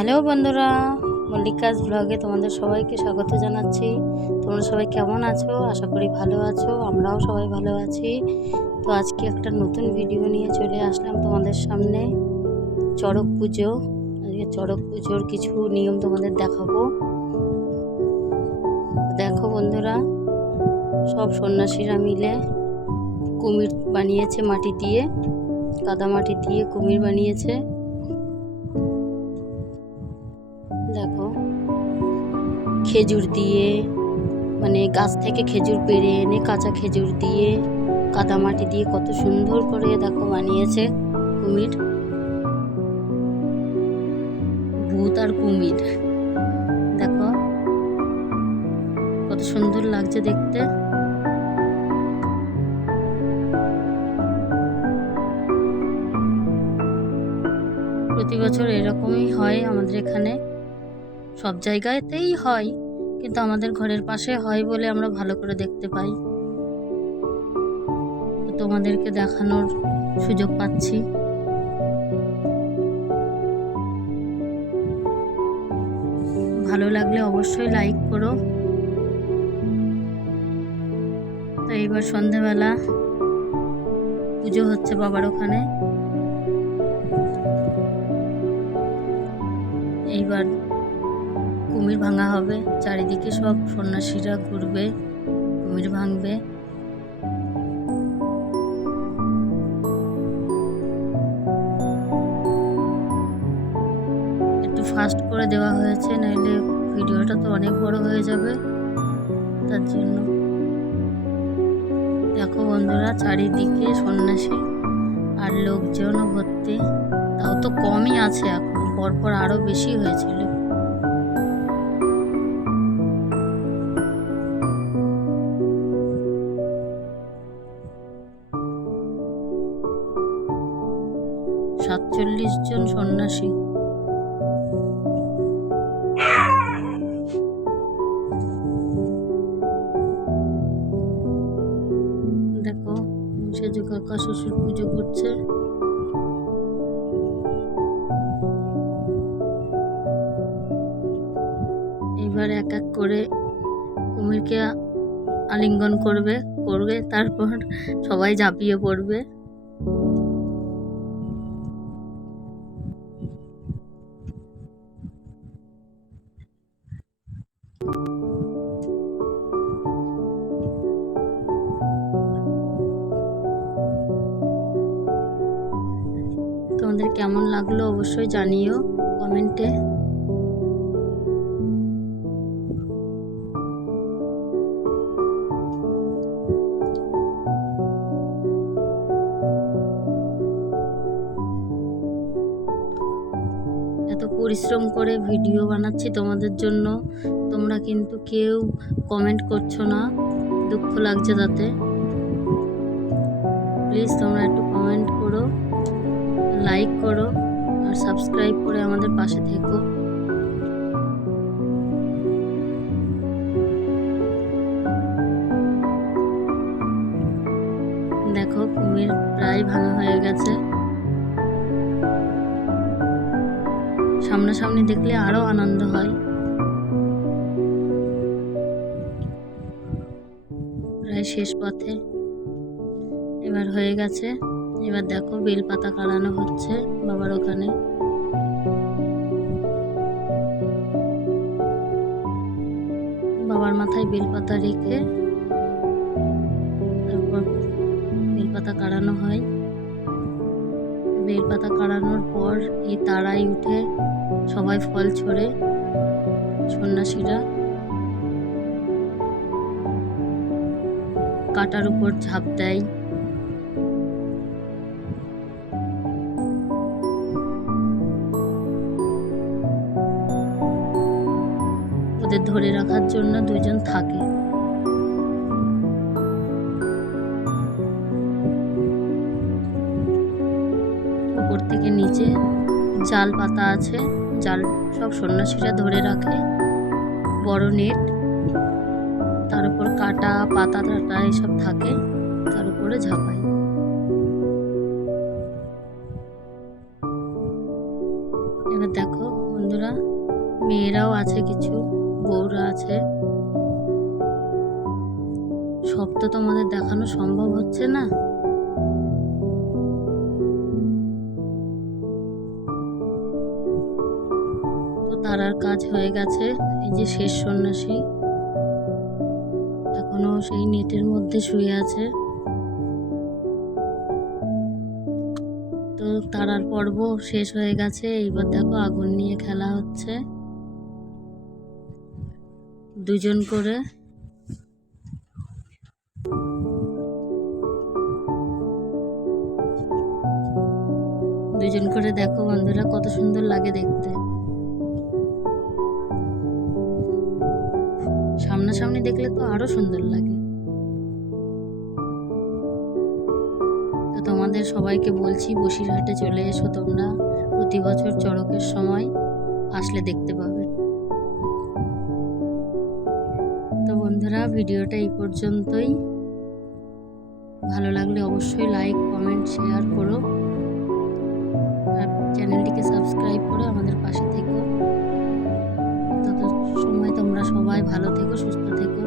Hello বন্ধুরা, মল্লিকাস ব্লগে তোমাদের সবাইকে স্বাগত জানাচ্ছি। তোমরা সবাই কেমন আছো? আশা করি ভালো আছো, আমরাও সবাই ভালো আছি। তো আজকে একটা নতুন ভিডিও নিয়ে চলে আসলাম তোমাদের সামনে। চড়ক পুজো, আজকে চড়ক পুজোর কিছু নিয়ম তোমাদের দেখাবো। দেখো বন্ধুরা, সব সন্ন্যাসীরা মিলে কুমির বানিয়েছে মাটি দিয়ে, কাদা মাটি দিয়ে কুমির বানিয়েছে। দেখো, খেজুর দিয়ে, মানে গাছ থেকে খেজুর পেড়ে এনে কাঁচা খেজুর দিয়ে কাদা মাটি দিয়ে কত সুন্দর করে দেখো বানিয়েছে কুমির, ভূত আর কুমির। দেখো কত সুন্দর লাগছে দেখতে। প্রতি বছর এরকমই হয় আমাদের এখানে, সব জায়গাতেই হয়, কিন্তু আমাদের ঘরের পাশে হয় বলে আমরা ভালো করে দেখতে পাই। তো তোমাদেরকে দেখানোর সুযোগ পাচ্ছি। ভালো লাগলে অবশ্যই লাইক করো। তো এইবার সন্ধেবেলা পুজো হচ্ছে বাবার ওখানে। এইবার কুমির ভাঙা হবে, চারিদিকে সব সন্ন্যাসীরা ঘুরবে, কুমির ভাঙবে। একটু ফাস্ট করে দেওয়া হয়েছে, নইলে ভিডিওটা তো অনেক বড় হয়ে যাবে, তার জন্য। দেখো বন্ধুরা, চারিদিকে সন্ন্যাসী আর লোকজনও ভর্তি। তাও তো কমই আছে, এখন পরপর আরো বেশি হয়েছিল। সাতচল্লিশ জন সন্ন্যাসী। দেখো, সেজু কাকা শ্বশুর পুজো করছে। এবার এক এক করে কুমিরকে আলিঙ্গন করবে, তারপর সবাই ঝাঁপিয়ে পড়বে। তোমাদের কেমন লাগলো অবশ্যই জানিও কমেন্টে। এত পরিশ্রম করে ভিডিও বানাচ্ছি তোমাদের জন্য, তোমরা কিন্তু কেউ কমেন্ট করছো না, দুঃখ লাগছে তাতে। প্লিজ তোমরা একটু কমেন্ট করো, লাইক করো আর সাবস্ক্রাইব করে আমাদের পাশে থেকো। দেখো, কুমির প্রায় ভাঙা হয়ে গেছে। সামনাসামনি দেখলে আরো আনন্দ হয়। প্রায় শেষ পথে, এবার হয়ে গেছে। এবার দেখো, বেলপাতা কাড়ানো হচ্ছে বাবার ওখানে। বাবার মাথায় বেলপাতা রেখে তারপর বেলপাতা কাড়ানো হয়। বেলপাতা কাড়ানোর পর এই তারায় উঠে সবাই ফল ছোড়ে, সন্ন্যাসীরা কাটার উপর ঝাঁপ দেয়। ওদের ধরে রাখার জন্য দুজন থাকে। উপর থেকে নিচে জাল পাতা আছে, জাল সব সন্ন্যাসীরা ধরে রাখে, বড় নেট, তার উপর কাটা পাতা টাটা এসব থাকে, তার উপরে ঝাঁপায়। এবার দেখো বন্ধুরা, মেয়েরাও আছে, কিছু বউরা আছে। সব তো তোমাদের দেখানো সম্ভব হচ্ছে না। তো তারার কাজ হয়ে গেছে। এই যে শেষ সন্ন্যাসী এখনো সেই নেটের মধ্যে শুয়ে আছে। তো তারার পর্ব শেষ হয়ে গেছে। এইবার দেখো আগুন নিয়ে খেলা হচ্ছে, দুজন করে। দুজন করে দেখো বন্ধুরা, কত সুন্দর লাগে দেখতে। সামনাসামনি দেখলে তো আরো সুন্দর লাগে। তো তোমাদের সবাইকে বলছি, বসিরহাটে চলে এসো তোমরা। প্রতি বছর চড়কের সময় আসলে দেখতে পাবে। তো বন্ধুরা, ভিডিওটা এই পর্যন্তই। ভালো লাগলে অবশ্যই লাইক, কমেন্ট, শেয়ার করো। আর চ্যানেলটিকে সাবস্ক্রাইব করে আমাদের পাশে থেকো। তত সময় তোমরা সবাই ভালো থেকো, সুস্থ থেকো।